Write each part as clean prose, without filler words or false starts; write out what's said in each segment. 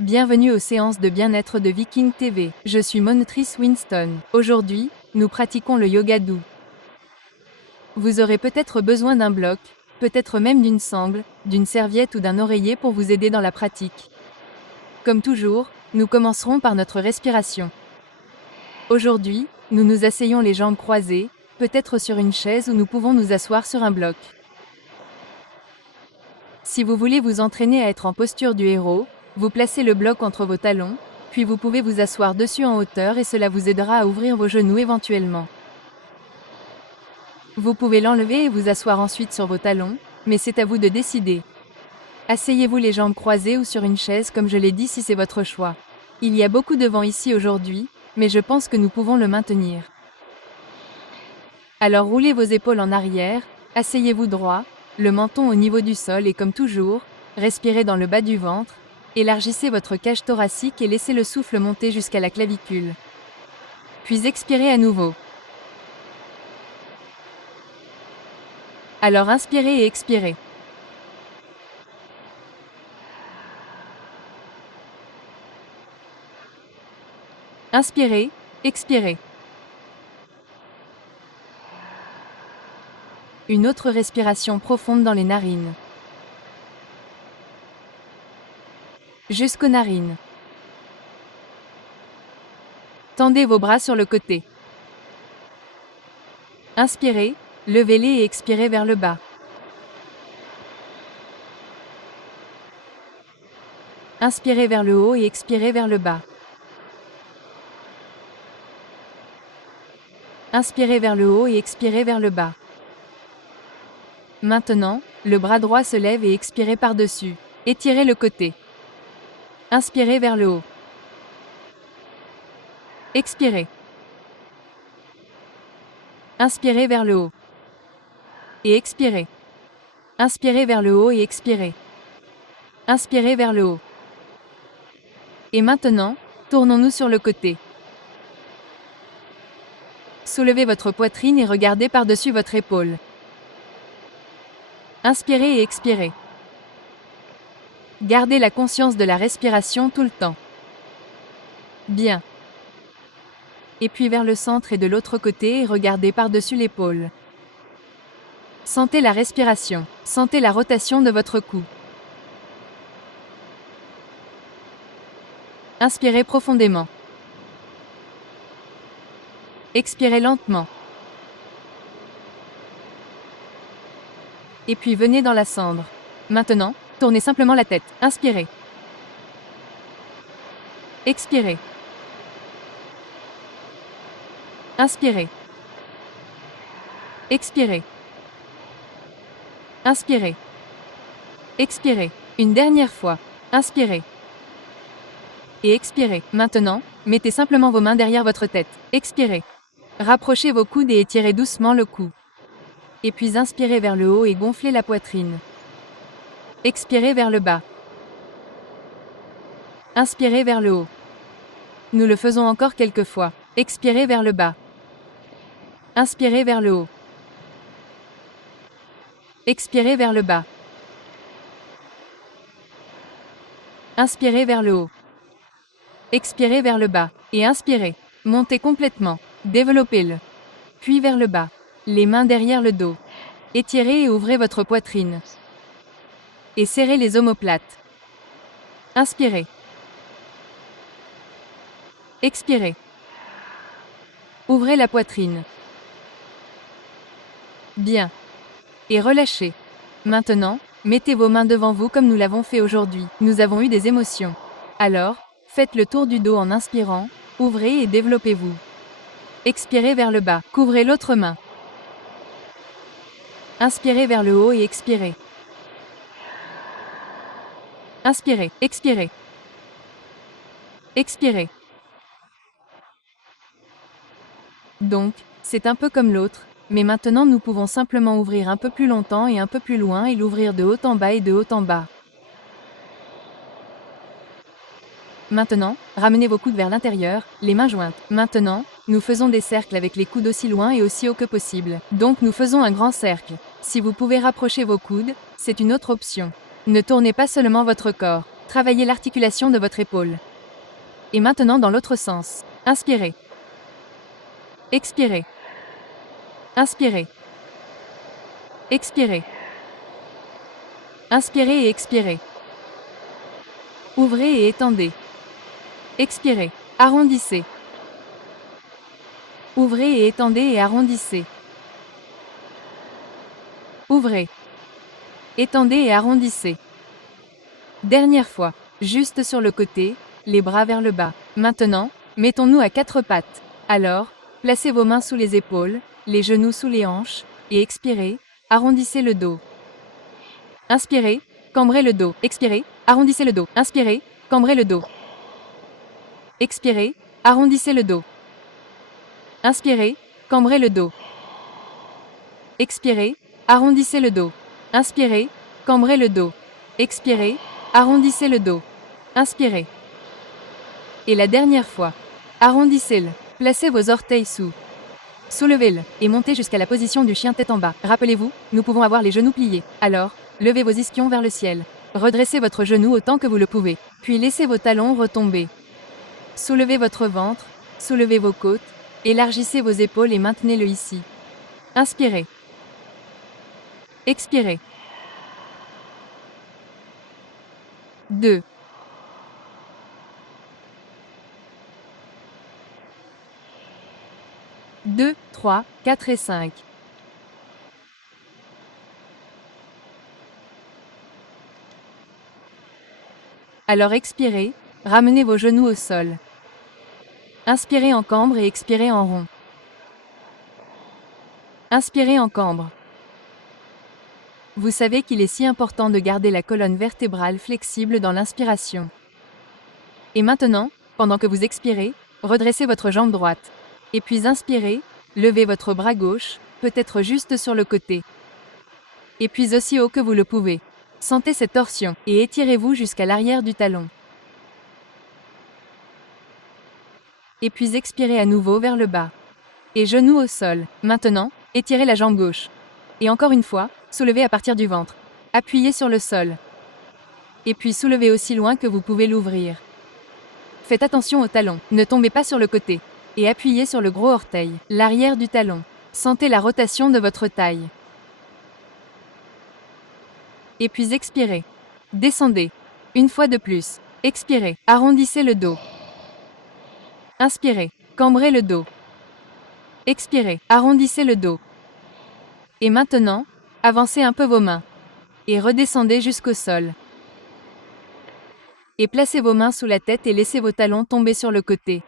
Bienvenue aux séances de bien-être de Viking TV. Je suis monitrice Winston. Aujourd'hui, nous pratiquons le yoga doux. Vous aurez peut-être besoin d'un bloc, peut-être même d'une sangle, d'une serviette ou d'un oreiller pour vous aider dans la pratique. Comme toujours, nous commencerons par notre respiration. Aujourd'hui, nous nous asseyons les jambes croisées, peut-être sur une chaise ou nous pouvons nous asseoir sur un bloc. Si vous voulez vous entraîner à être en posture du héros, vous placez le bloc entre vos talons, puis vous pouvez vous asseoir dessus en hauteur et cela vous aidera à ouvrir vos genoux éventuellement. Vous pouvez l'enlever et vous asseoir ensuite sur vos talons, mais c'est à vous de décider. Asseyez-vous les jambes croisées ou sur une chaise comme je l'ai dit si c'est votre choix. Il y a beaucoup de vent ici aujourd'hui, mais je pense que nous pouvons le maintenir. Alors roulez vos épaules en arrière, asseyez-vous droit, le menton au niveau du sol et comme toujours, respirez dans le bas du ventre, élargissez votre cage thoracique et laissez le souffle monter jusqu'à la clavicule. Puis expirez à nouveau. Alors inspirez et expirez. Inspirez, expirez. Une autre respiration profonde dans les narines. Jusqu'aux narines. Tendez vos bras sur le côté. Inspirez, levez-les et expirez vers le bas. Inspirez vers le haut et expirez vers le bas. Inspirez vers le haut et expirez vers le bas. Maintenant, le bras droit se lève et expirez par-dessus. Étirez le côté. Inspirez vers le haut. Expirez. Inspirez vers le haut. Et expirez. Inspirez vers le haut et expirez. Inspirez vers le haut. Et maintenant, tournons-nous sur le côté. Soulevez votre poitrine et regardez par-dessus votre épaule. Inspirez et expirez. Gardez la conscience de la respiration tout le temps. Bien. Et puis vers le centre et de l'autre côté et regardez par-dessus l'épaule. Sentez la respiration. Sentez la rotation de votre cou. Inspirez profondément. Expirez lentement. Et puis venez dans la cendre. Maintenant, tournez simplement la tête. Inspirez. Expirez. Inspirez. Expirez. Inspirez. Expirez. Une dernière fois. Inspirez. Et expirez. Maintenant, mettez simplement vos mains derrière votre tête. Expirez. Rapprochez vos coudes et étirez doucement le cou. Et puis inspirez vers le haut et gonflez la poitrine. Expirez vers le bas. Inspirez vers le haut. Nous le faisons encore quelques fois. Expirez vers le bas. Inspirez vers le haut. Expirez vers le bas. Inspirez vers le haut. Expirez vers le bas. Et inspirez. Montez complètement. Développez-le. Puis vers le bas. Les mains derrière le dos. Étirez et ouvrez votre poitrine. Et serrez les omoplates. Inspirez. Expirez. Ouvrez la poitrine. Bien. Et relâchez. Maintenant, mettez vos mains devant vous comme nous l'avons fait aujourd'hui. Nous avons eu des émotions. Alors, faites le tour du dos en inspirant, ouvrez et développez-vous. Expirez vers le bas. Couvrez l'autre main. Inspirez vers le haut et expirez. Inspirez, expirez. Expirez. Donc, c'est un peu comme l'autre, mais maintenant nous pouvons simplement ouvrir un peu plus longtemps et un peu plus loin et l'ouvrir de haut en bas et de haut en bas. Maintenant, ramenez vos coudes vers l'intérieur, les mains jointes. Maintenant, nous faisons des cercles avec les coudes aussi loin et aussi haut que possible. Donc nous faisons un grand cercle. Si vous pouvez rapprocher vos coudes, c'est une autre option. Ne tournez pas seulement votre corps. Travaillez l'articulation de votre épaule. Et maintenant dans l'autre sens. Inspirez. Expirez. Inspirez. Expirez. Inspirez et expirez. Ouvrez et étendez. Expirez. Arrondissez. Ouvrez et étendez et arrondissez. Ouvrez. Étendez et arrondissez. Dernière fois. Juste sur le côté, les bras vers le bas. Maintenant, mettons-nous à quatre pattes. Alors, placez vos mains sous les épaules, les genoux sous les hanches, et expirez, arrondissez le dos. Inspirez, cambrez le dos. Expirez, arrondissez le dos. Inspirez, cambrez le dos. Expirez, arrondissez le dos. Inspirez, cambrez le dos. Expirez, arrondissez le dos. Inspirez, cambrez le dos. Expirez, arrondissez le dos. Inspirez. Et la dernière fois. Arrondissez-le. Placez vos orteils sous. Soulevez-le et montez jusqu'à la position du chien tête en bas. Rappelez-vous, nous pouvons avoir les genoux pliés. Alors, levez vos ischions vers le ciel. Redressez votre genou autant que vous le pouvez. Puis laissez vos talons retomber. Soulevez votre ventre, soulevez vos côtes, élargissez vos épaules et maintenez-le ici. Inspirez. Expirez. 2. 2, 3, 4 et 5. Alors expirez, ramenez vos genoux au sol. Inspirez en cambre et expirez en rond. Inspirez en cambre. Vous savez qu'il est si important de garder la colonne vertébrale flexible dans l'inspiration. Et maintenant, pendant que vous expirez, redressez votre jambe droite. Et puis inspirez, levez votre bras gauche, peut-être juste sur le côté. Et puis aussi haut que vous le pouvez. Sentez cette torsion et étirez-vous jusqu'à l'arrière du talon. Et puis expirez à nouveau vers le bas. Et genoux au sol. Maintenant, étirez la jambe gauche. Et encore une fois, soulevez à partir du ventre. Appuyez sur le sol. Et puis soulevez aussi loin que vous pouvez l'ouvrir. Faites attention au talon. Ne tombez pas sur le côté. Et appuyez sur le gros orteil, l'arrière du talon. Sentez la rotation de votre taille. Et puis expirez. Descendez. Une fois de plus. Expirez. Arrondissez le dos. Inspirez. Cambrez le dos. Expirez. Arrondissez le dos. Et maintenant, avancez un peu vos mains. Et redescendez jusqu'au sol. Et placez vos mains sous la tête et laissez vos talons tomber sur le côté.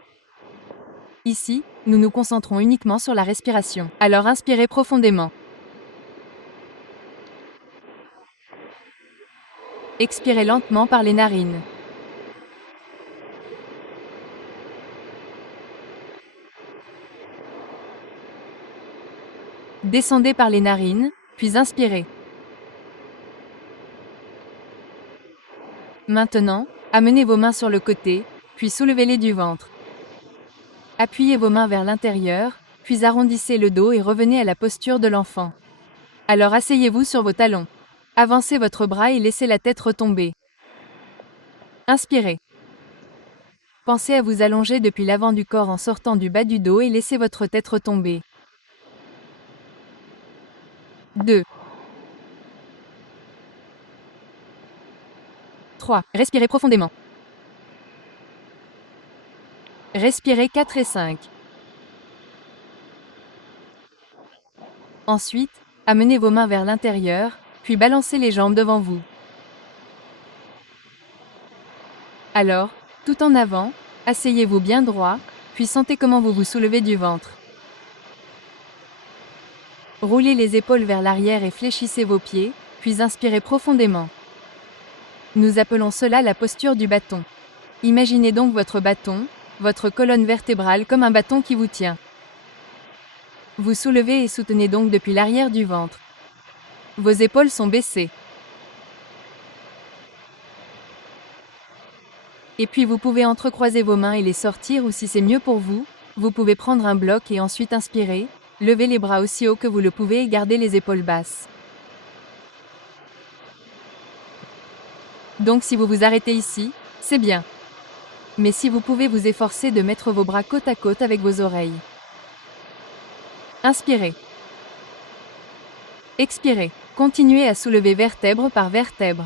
Ici, nous nous concentrons uniquement sur la respiration. Alors inspirez profondément. Expirez lentement par les narines. Descendez par les narines, puis inspirez. Maintenant, amenez vos mains sur le côté, puis soulevez-les du ventre. Appuyez vos mains vers l'intérieur, puis arrondissez le dos et revenez à la posture de l'enfant. Alors asseyez-vous sur vos talons. Avancez votre bras et laissez la tête retomber. Inspirez. Pensez à vous allonger depuis l'avant du corps en sortant du bas du dos et laissez votre tête retomber. 2. 3. Respirez profondément. Respirez 4 et 5. Ensuite, amenez vos mains vers l'intérieur, puis balancez les jambes devant vous. Alors, tout en avant, asseyez-vous bien droit, puis sentez comment vous vous soulevez du ventre. Roulez les épaules vers l'arrière et fléchissez vos pieds, puis inspirez profondément. Nous appelons cela la posture du bâton. Imaginez donc votre bâton, votre colonne vertébrale comme un bâton qui vous tient. Vous soulevez et soutenez donc depuis l'arrière du ventre. Vos épaules sont baissées. Et puis vous pouvez entrecroiser vos mains et les sortir ou si c'est mieux pour vous, vous pouvez prendre un bloc et ensuite inspirer, lever les bras aussi haut que vous le pouvez et garder les épaules basses. Donc si vous vous arrêtez ici, c'est bien. Mais si vous pouvez vous efforcer de mettre vos bras côte à côte avec vos oreilles. Inspirez. Expirez. Continuez à soulever vertèbre par vertèbre.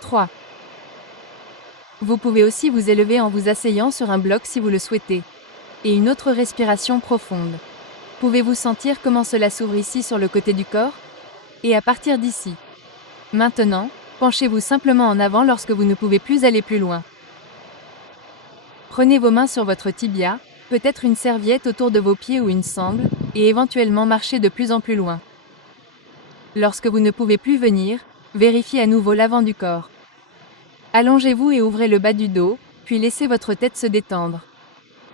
3. Vous pouvez aussi vous élever en vous asseyant sur un bloc si vous le souhaitez. Et une autre respiration profonde. Pouvez-vous sentir comment cela s'ouvre ici sur le côté du corps? Et à partir d'ici. Maintenant, penchez-vous simplement en avant lorsque vous ne pouvez plus aller plus loin. Prenez vos mains sur votre tibia, peut-être une serviette autour de vos pieds ou une sangle, et éventuellement marchez de plus en plus loin. Lorsque vous ne pouvez plus venir, vérifiez à nouveau l'avant du corps. Allongez-vous et ouvrez le bas du dos, puis laissez votre tête se détendre.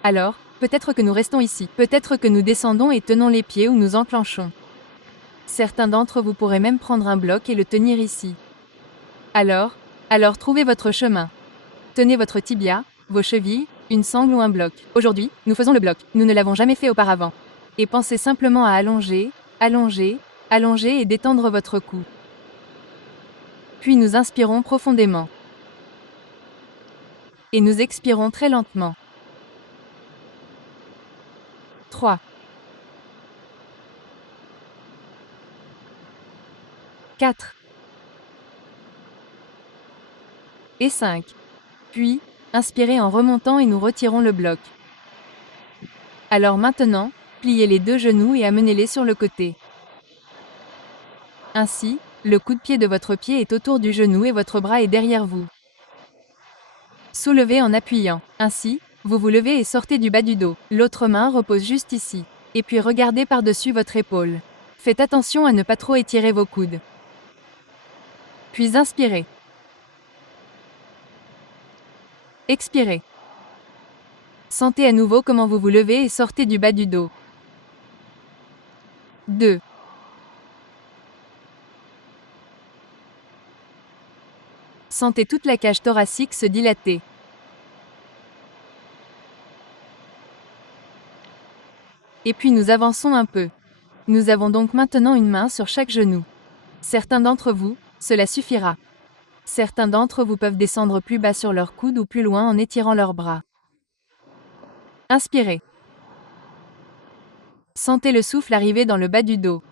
Alors, peut-être que nous restons ici, peut-être que nous descendons et tenons les pieds ou nous enclenchons. Certains d'entre vous pourraient même prendre un bloc et le tenir ici. Alors trouvez votre chemin. Tenez votre tibia, vos chevilles, une sangle ou un bloc. Aujourd'hui, nous faisons le bloc. Nous ne l'avons jamais fait auparavant. Et pensez simplement à allonger, allonger, allonger et détendre votre cou. Puis nous inspirons profondément. Et nous expirons très lentement. 3. 4. Et 5. Puis, inspirez en remontant et nous retirons le bloc. Alors maintenant, pliez les deux genoux et amenez-les sur le côté. Ainsi, le coude-pied de votre pied est autour du genou et votre bras est derrière vous. Soulevez en appuyant. Ainsi, vous vous levez et sortez du bas du dos. L'autre main repose juste ici. Et puis regardez par-dessus votre épaule. Faites attention à ne pas trop étirer vos coudes. Puis inspirez. Expirez. Sentez à nouveau comment vous vous levez et sortez du bas du dos. 2. Sentez toute la cage thoracique se dilater. Et puis nous avançons un peu. Nous avons donc maintenant une main sur chaque genou. Certains d'entre vous, cela suffira. Certains d'entre vous peuvent descendre plus bas sur leur coude ou plus loin en étirant leurs bras. Inspirez. Sentez le souffle arriver dans le bas du dos.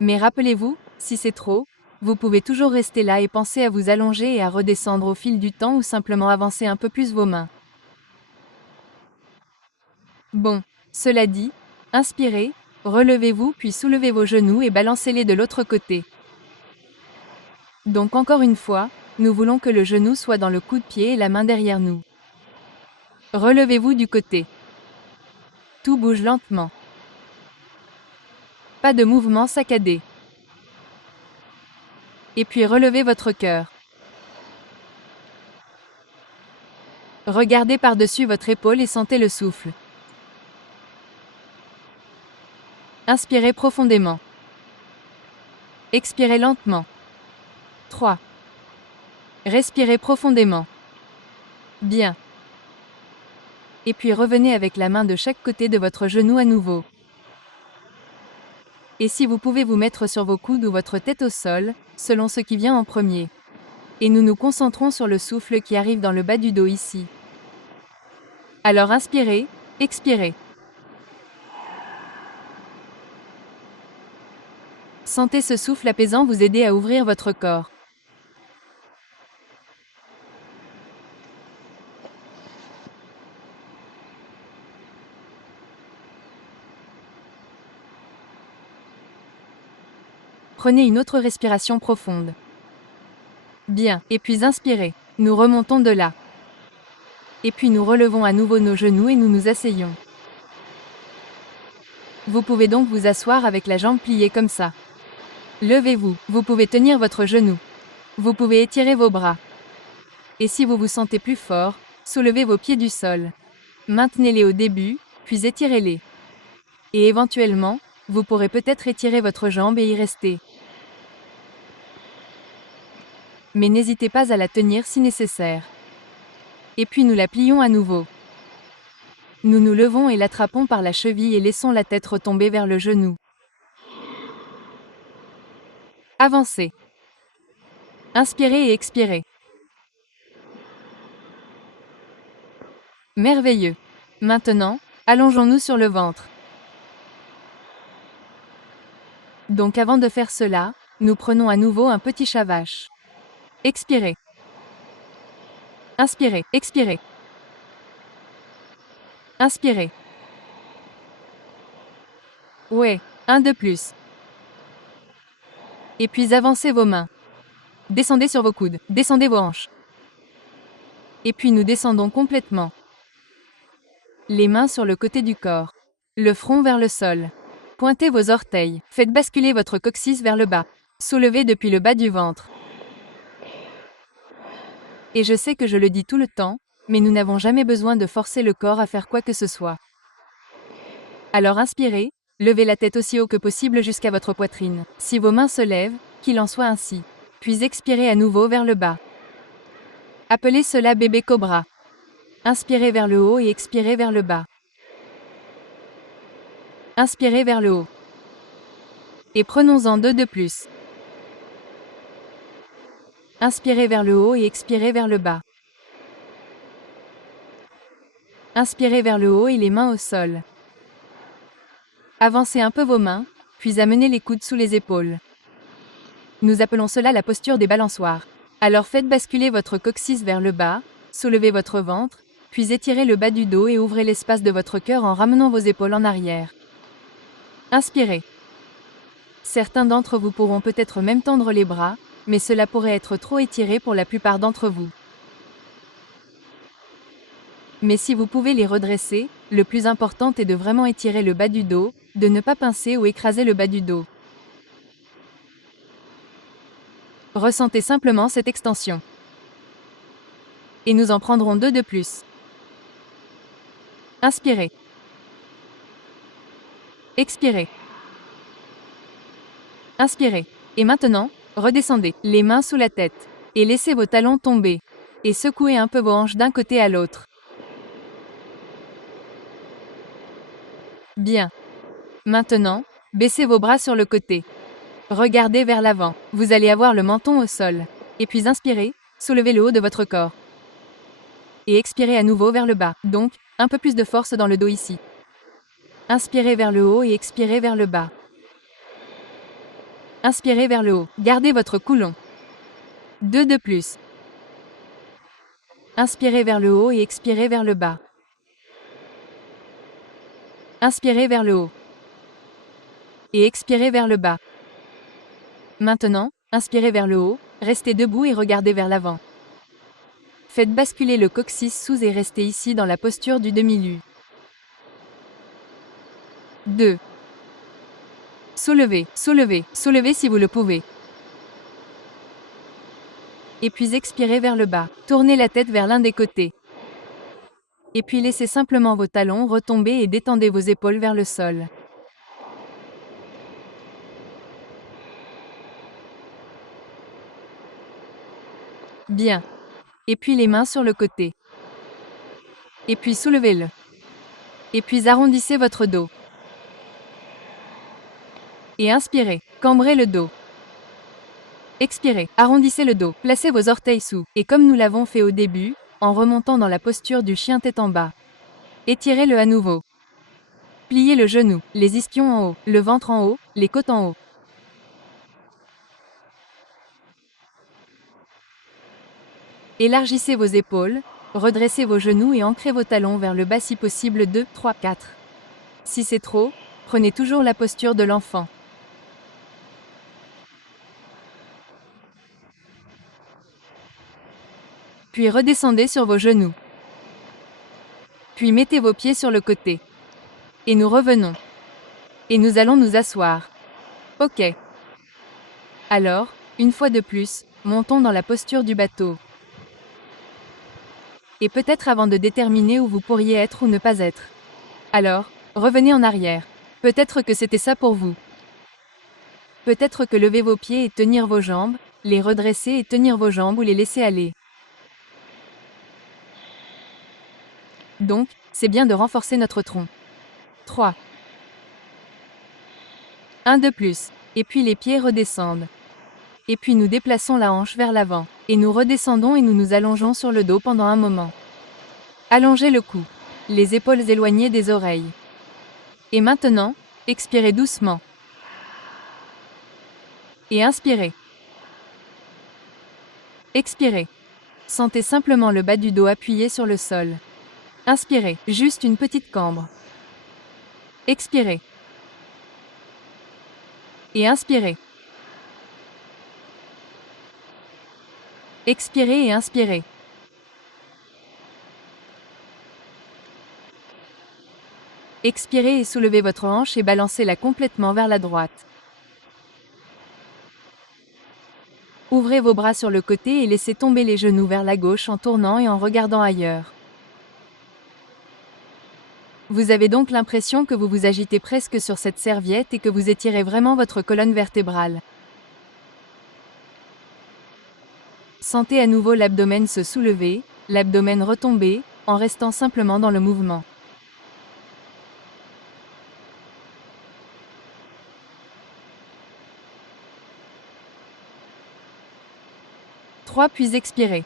Mais rappelez-vous, si c'est trop, vous pouvez toujours rester là et penser à vous allonger et à redescendre au fil du temps ou simplement avancer un peu plus vos mains. Bon, cela dit, inspirez, relevez-vous puis soulevez vos genoux et balancez-les de l'autre côté. Donc encore une fois, nous voulons que le genou soit dans le coude-pied et la main derrière nous. Relevez-vous du côté. Tout bouge lentement. Pas de mouvement saccadé. Et puis relevez votre cœur. Regardez par-dessus votre épaule et sentez le souffle. Inspirez profondément. Expirez lentement. 3. Respirez profondément. Bien. Et puis revenez avec la main de chaque côté de votre genou à nouveau. Et si vous pouvez vous mettre sur vos coudes ou votre tête au sol, selon ce qui vient en premier. Et nous nous concentrons sur le souffle qui arrive dans le bas du dos ici. Alors inspirez, expirez. Sentez ce souffle apaisant vous aider à ouvrir votre corps. Prenez une autre respiration profonde. Bien, et puis inspirez. Nous remontons de là. Et puis nous relevons à nouveau nos genoux et nous nous asseyons. Vous pouvez donc vous asseoir avec la jambe pliée comme ça. Levez-vous, vous pouvez tenir votre genou. Vous pouvez étirer vos bras. Et si vous vous sentez plus fort, soulevez vos pieds du sol. Maintenez-les au début, puis étirez-les. Et éventuellement, vous pourrez peut-être étirer votre jambe et y rester. Mais n'hésitez pas à la tenir si nécessaire. Et puis nous la plions à nouveau. Nous nous levons et l'attrapons par la cheville et laissons la tête retomber vers le genou. Avancez. Inspirez et expirez. Merveilleux. Maintenant, allongeons-nous sur le ventre. Donc avant de faire cela, nous prenons à nouveau un petit chat vache. Expirez. Inspirez, expirez. Inspirez. Ouais, un de plus. Et puis avancez vos mains. Descendez sur vos coudes, descendez vos hanches. Et puis nous descendons complètement. Les mains sur le côté du corps. Le front vers le sol. Pointez vos orteils, faites basculer votre coccyx vers le bas. Soulevez depuis le bas du ventre. Et je sais que je le dis tout le temps, mais nous n'avons jamais besoin de forcer le corps à faire quoi que ce soit. Alors inspirez, levez la tête aussi haut que possible jusqu'à votre poitrine. Si vos mains se lèvent, qu'il en soit ainsi. Puis expirez à nouveau vers le bas. Appelez cela bébé cobra. Inspirez vers le haut et expirez vers le bas. Inspirez vers le haut. Et prenons-en 2 de plus. Inspirez vers le haut et expirez vers le bas. Inspirez vers le haut et les mains au sol. Avancez un peu vos mains, puis amenez les coudes sous les épaules. Nous appelons cela la posture des balançoires. Alors faites basculer votre coccyx vers le bas, soulevez votre ventre, puis étirez le bas du dos et ouvrez l'espace de votre cœur en ramenant vos épaules en arrière. Inspirez. Certains d'entre vous pourront peut-être même tendre les bras, mais cela pourrait être trop étiré pour la plupart d'entre vous. Mais si vous pouvez les redresser, le plus important est de vraiment étirer le bas du dos, de ne pas pincer ou écraser le bas du dos. Ressentez simplement cette extension. Et nous en prendrons 2 de plus. Inspirez. Expirez. Inspirez. Et maintenant, redescendez, les mains sous la tête. Et laissez vos talons tomber. Et secouez un peu vos hanches d'un côté à l'autre. Bien. Maintenant, baissez vos bras sur le côté. Regardez vers l'avant. Vous allez avoir le menton au sol. Et puis inspirez, soulevez le haut de votre corps. Et expirez à nouveau vers le bas. Donc, un peu plus de force dans le dos ici. Inspirez vers le haut et expirez vers le bas. Inspirez vers le haut. Gardez votre cou long. 2 de plus. Inspirez vers le haut et expirez vers le bas. Inspirez vers le haut. Et expirez vers le bas. Maintenant, inspirez vers le haut, restez debout et regardez vers l'avant. Faites basculer le coccyx sous et restez ici dans la posture du demi-lu. 2. Soulevez, soulevez, soulevez si vous le pouvez. Et puis expirez vers le bas. Tournez la tête vers l'un des côtés. Et puis laissez simplement vos talons retomber et détendez vos épaules vers le sol. Bien. Et puis les mains sur le côté. Et puis soulevez-le. Et puis arrondissez votre dos. Et inspirez, cambrez le dos. Expirez, arrondissez le dos, placez vos orteils sous, et comme nous l'avons fait au début, en remontant dans la posture du chien tête en bas. Étirez-le à nouveau. Pliez le genou, les ischions en haut, le ventre en haut, les côtes en haut. Élargissez vos épaules, redressez vos genoux et ancrez vos talons vers le bas si possible 2, 3, 4. Si c'est trop, prenez toujours la posture de l'enfant. Puis redescendez sur vos genoux. Puis mettez vos pieds sur le côté. Et nous revenons. Et nous allons nous asseoir. Ok. Alors, une fois de plus, montons dans la posture du bateau. Et peut-être avant de déterminer où vous pourriez être ou ne pas être. Alors, revenez en arrière. Peut-être que c'était ça pour vous. Peut-être que lever vos pieds et tenir vos jambes, les redresser et tenir vos jambes ou les laisser aller. Donc, c'est bien de renforcer notre tronc. 3. Un de plus. Et puis les pieds redescendent. Et puis nous déplaçons la hanche vers l'avant. Et nous redescendons et nous nous allongeons sur le dos pendant un moment. Allongez le cou. Les épaules éloignées des oreilles. Et maintenant, expirez doucement. Et inspirez. Expirez. Sentez simplement le bas du dos appuyé sur le sol. Inspirez, juste une petite cambre. Expirez. Et inspirez. Expirez et inspirez. Expirez et soulevez votre hanche et balancez-la complètement vers la droite. Ouvrez vos bras sur le côté et laissez tomber les genoux vers la gauche en tournant et en regardant ailleurs. Vous avez donc l'impression que vous vous agitez presque sur cette serviette et que vous étirez vraiment votre colonne vertébrale. Sentez à nouveau l'abdomen se soulever, l'abdomen retomber, en restant simplement dans le mouvement. Puis expirez.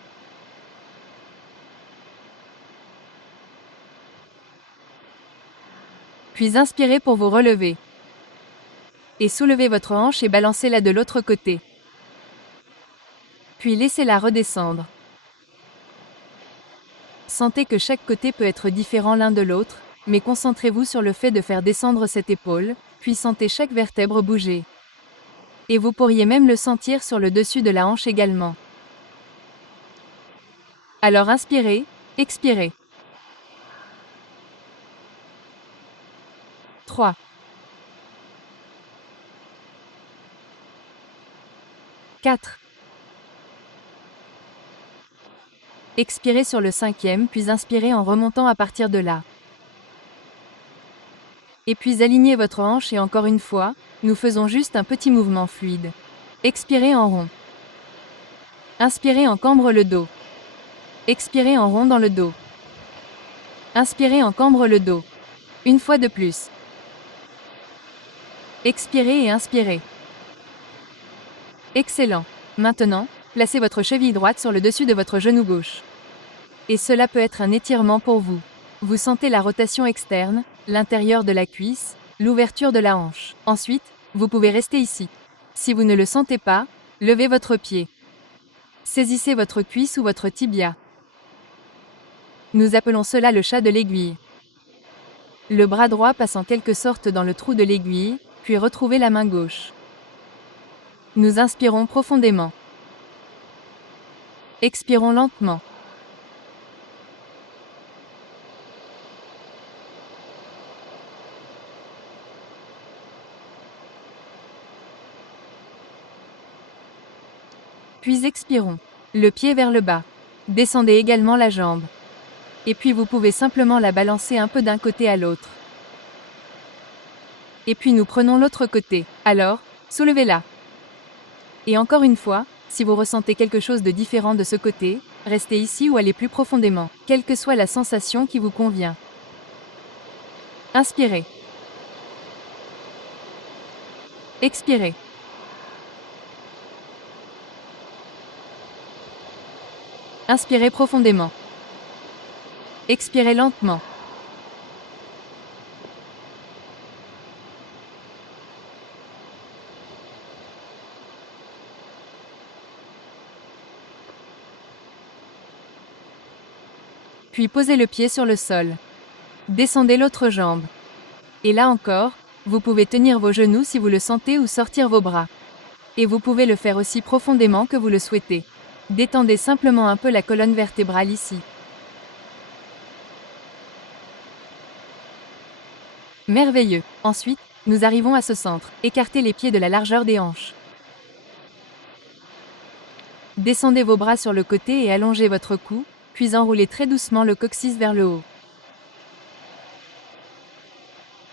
Puis inspirez pour vous relever. Et soulevez votre hanche et balancez-la de l'autre côté. Puis laissez-la redescendre. Sentez que chaque côté peut être différent l'un de l'autre, mais concentrez-vous sur le fait de faire descendre cette épaule, puis sentez chaque vertèbre bouger. Et vous pourriez même le sentir sur le dessus de la hanche également. Alors inspirez, expirez. 3. 4. Expirez sur le 5e, puis inspirez en remontant à partir de là. Et puis alignez votre hanche et encore une fois, nous faisons juste un petit mouvement fluide. Expirez en rond. Inspirez en cambre le dos. Expirez en rond dans le dos. Inspirez en cambre le dos. Une fois de plus. Expirez et inspirez. Excellent. Maintenant, placez votre cheville droite sur le dessus de votre genou gauche. Et cela peut être un étirement pour vous. Vous sentez la rotation externe, l'intérieur de la cuisse, l'ouverture de la hanche. Ensuite, vous pouvez rester ici. Si vous ne le sentez pas, levez votre pied. Saisissez votre cuisse ou votre tibia. Nous appelons cela le chat de l'aiguille. Le bras droit passe en quelque sorte dans le trou de l'aiguille, puis retrouvez la main gauche. Nous inspirons profondément. Expirons lentement. Puis expirons. Le pied vers le bas. Descendez également la jambe. Et puis vous pouvez simplement la balancer un peu d'un côté à l'autre. Et puis nous prenons l'autre côté. Alors, soulevez-la. Et encore une fois, si vous ressentez quelque chose de différent de ce côté, restez ici ou allez plus profondément, quelle que soit la sensation qui vous convient. Inspirez. Expirez. Inspirez profondément. Expirez lentement. Puis posez le pied sur le sol. Descendez l'autre jambe. Et là encore, vous pouvez tenir vos genoux si vous le sentez ou sortir vos bras. Et vous pouvez le faire aussi profondément que vous le souhaitez. Détendez simplement un peu la colonne vertébrale ici. Merveilleux. Ensuite, nous arrivons à ce centre. Écartez les pieds de la largeur des hanches. Descendez vos bras sur le côté et allongez votre cou, puis enroulez très doucement le coccyx vers le haut.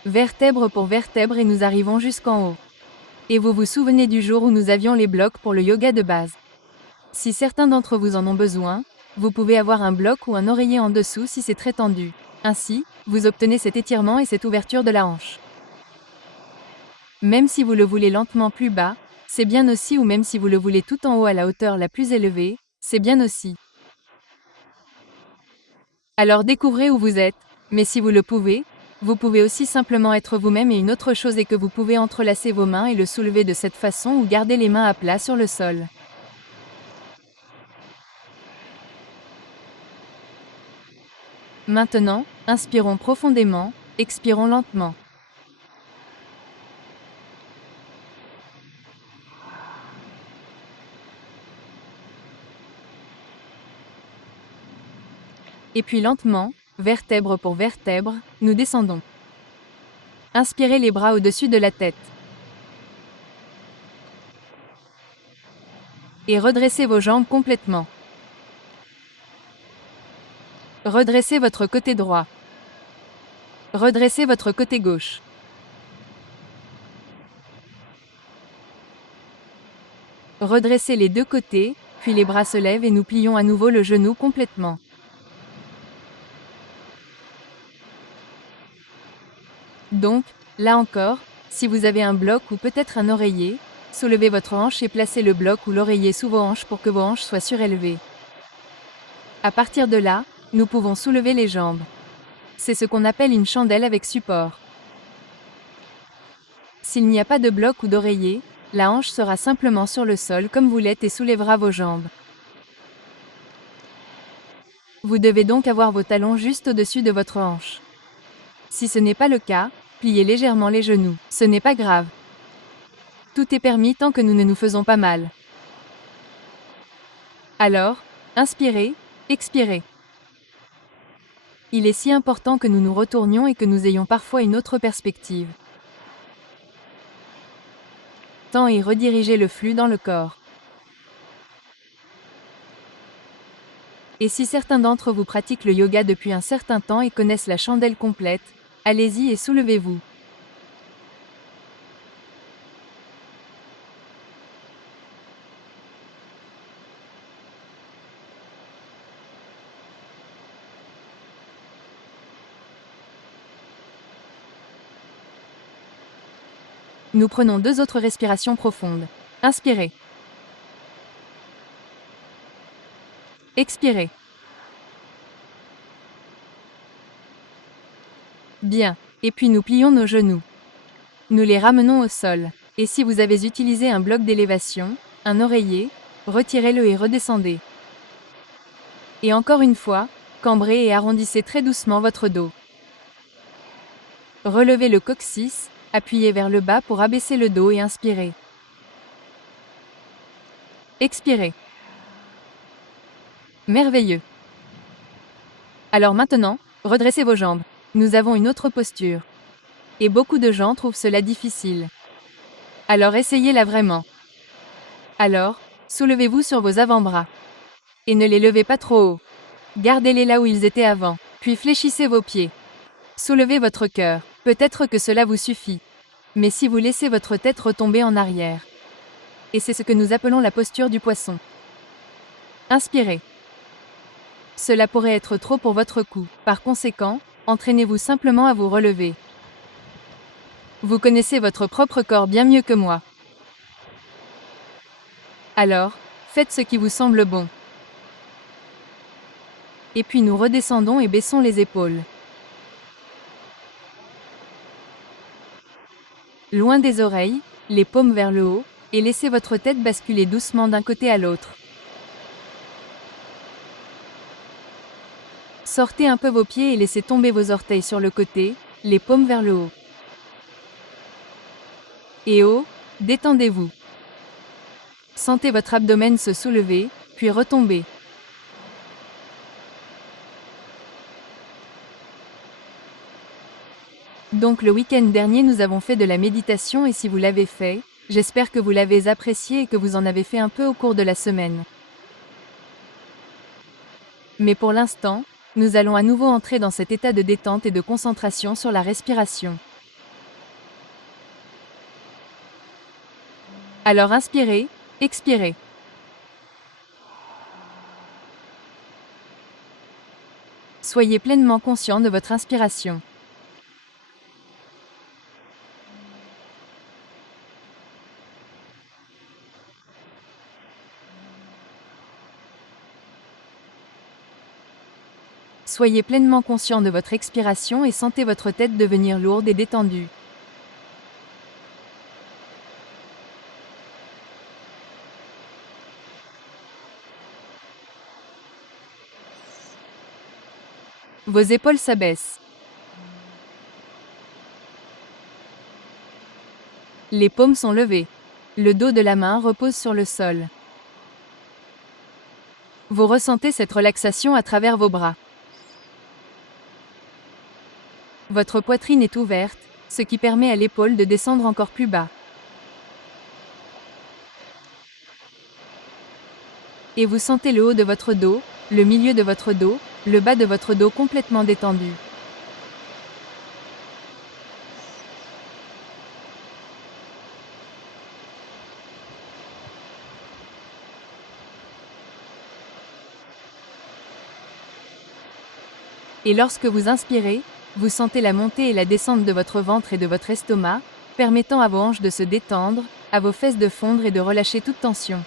Vertèbre pour vertèbre et nous arrivons jusqu'en haut. Et vous vous souvenez du jour où nous avions les blocs pour le yoga de base. Si certains d'entre vous en ont besoin, vous pouvez avoir un bloc ou un oreiller en dessous si c'est très tendu. Ainsi, vous obtenez cet étirement et cette ouverture de la hanche. Même si vous le voulez lentement plus bas, c'est bien aussi, ou même si vous le voulez tout en haut à la hauteur la plus élevée, c'est bien aussi. Alors découvrez où vous êtes, mais si vous le pouvez, vous pouvez aussi simplement être vous-même, et une autre chose est que vous pouvez entrelacer vos mains et le soulever de cette façon ou garder les mains à plat sur le sol. Maintenant, inspirons profondément, expirons lentement. Et puis lentement, vertèbre pour vertèbre, nous descendons. Inspirez les bras au-dessus de la tête. Et redressez vos jambes complètement. Redressez votre côté droit. Redressez votre côté gauche. Redressez les deux côtés, puis les bras se lèvent et nous plions à nouveau le genou complètement. Donc, là encore, si vous avez un bloc ou peut-être un oreiller, soulevez votre hanche et placez le bloc ou l'oreiller sous vos hanches pour que vos hanches soient surélevées. À partir de là, nous pouvons soulever les jambes. C'est ce qu'on appelle une chandelle avec support. S'il n'y a pas de bloc ou d'oreiller, la hanche sera simplement sur le sol comme vous l'êtes et soulèvera vos jambes. Vous devez donc avoir vos talons juste au-dessus de votre hanche. Si ce n'est pas le cas, pliez légèrement les genoux. Ce n'est pas grave. Tout est permis tant que nous ne nous faisons pas mal. Alors, inspirez, expirez. Il est si important que nous nous retournions et que nous ayons parfois une autre perspective. Tant et rediriger le flux dans le corps. Et si certains d'entre vous pratiquent le yoga depuis un certain temps et connaissent la chandelle complète, allez-y et soulevez-vous. Nous prenons 2 autres respirations profondes. Inspirez. Expirez. Bien. Et puis nous plions nos genoux. Nous les ramenons au sol. Et si vous avez utilisé un bloc d'élévation, un oreiller, retirez-le et redescendez. Et encore une fois, cambrez et arrondissez très doucement votre dos. Relevez le coccyx, appuyez vers le bas pour abaisser le dos et inspirez. Expirez. Merveilleux. Alors maintenant, redressez vos jambes. Nous avons une autre posture. Et beaucoup de gens trouvent cela difficile. Alors essayez-la vraiment. Alors, soulevez-vous sur vos avant-bras. Et ne les levez pas trop haut. Gardez-les là où ils étaient avant. Puis fléchissez vos pieds. Soulevez votre cœur. Peut-être que cela vous suffit. Mais si vous laissez votre tête retomber en arrière. Et c'est ce que nous appelons la posture du poisson. Inspirez. Cela pourrait être trop pour votre cou. Par conséquent, entraînez-vous simplement à vous relever. Vous connaissez votre propre corps bien mieux que moi. Alors, faites ce qui vous semble bon. Et puis nous redescendons et baissons les épaules. Loin des oreilles, les paumes vers le haut, et laissez votre tête basculer doucement d'un côté à l'autre. Sortez un peu vos pieds et laissez tomber vos orteils sur le côté, les paumes vers le haut. Et haut, détendez-vous. Sentez votre abdomen se soulever, puis retomber. Donc le week-end dernier nous avons fait de la méditation et si vous l'avez fait, j'espère que vous l'avez apprécié et que vous en avez fait un peu au cours de la semaine. Mais pour l'instant, nous allons à nouveau entrer dans cet état de détente et de concentration sur la respiration. Alors inspirez, expirez. Soyez pleinement conscient de votre inspiration. Soyez pleinement conscient de votre expiration et sentez votre tête devenir lourde et détendue. Vos épaules s'abaissent. Les paumes sont levées. Le dos de la main repose sur le sol. Vous ressentez cette relaxation à travers vos bras. Votre poitrine est ouverte, ce qui permet à l'épaule de descendre encore plus bas. Et vous sentez le haut de votre dos, le milieu de votre dos, le bas de votre dos complètement détendu. Et lorsque vous inspirez, vous sentez la montée et la descente de votre ventre et de votre estomac, permettant à vos hanches de se détendre, à vos fesses de fondre et de relâcher toute tension.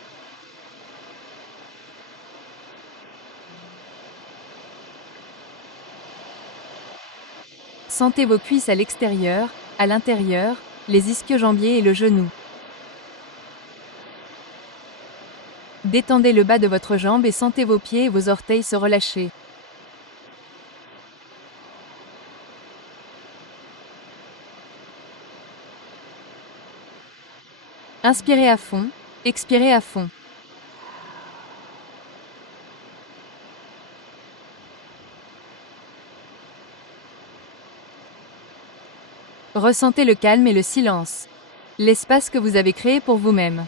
Sentez vos cuisses à l'extérieur, à l'intérieur, les ischio-jambiers et le genou. Détendez le bas de votre jambe et sentez vos pieds et vos orteils se relâcher. Inspirez à fond, expirez à fond. Ressentez le calme et le silence. L'espace que vous avez créé pour vous-même.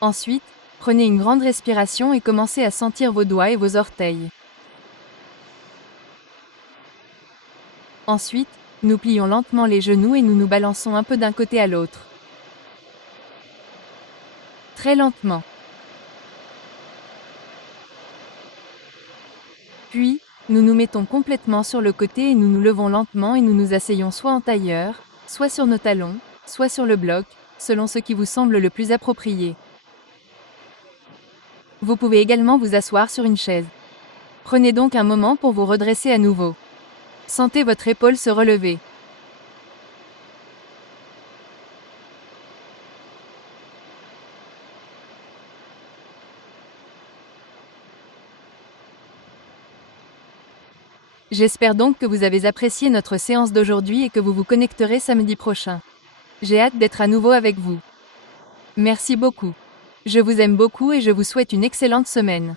Ensuite, prenez une grande respiration et commencez à sentir vos doigts et vos orteils. Ensuite, nous plions lentement les genoux et nous nous balançons un peu d'un côté à l'autre. Très lentement. Puis, nous nous mettons complètement sur le côté et nous nous levons lentement et nous nous asseyons soit en tailleur, soit sur nos talons, soit sur le bloc, selon ce qui vous semble le plus approprié. Vous pouvez également vous asseoir sur une chaise. Prenez donc un moment pour vous redresser à nouveau. Sentez votre épaule se relever. J'espère donc que vous avez apprécié notre séance d'aujourd'hui et que vous vous connecterez samedi prochain. J'ai hâte d'être à nouveau avec vous. Merci beaucoup. Je vous aime beaucoup et je vous souhaite une excellente semaine.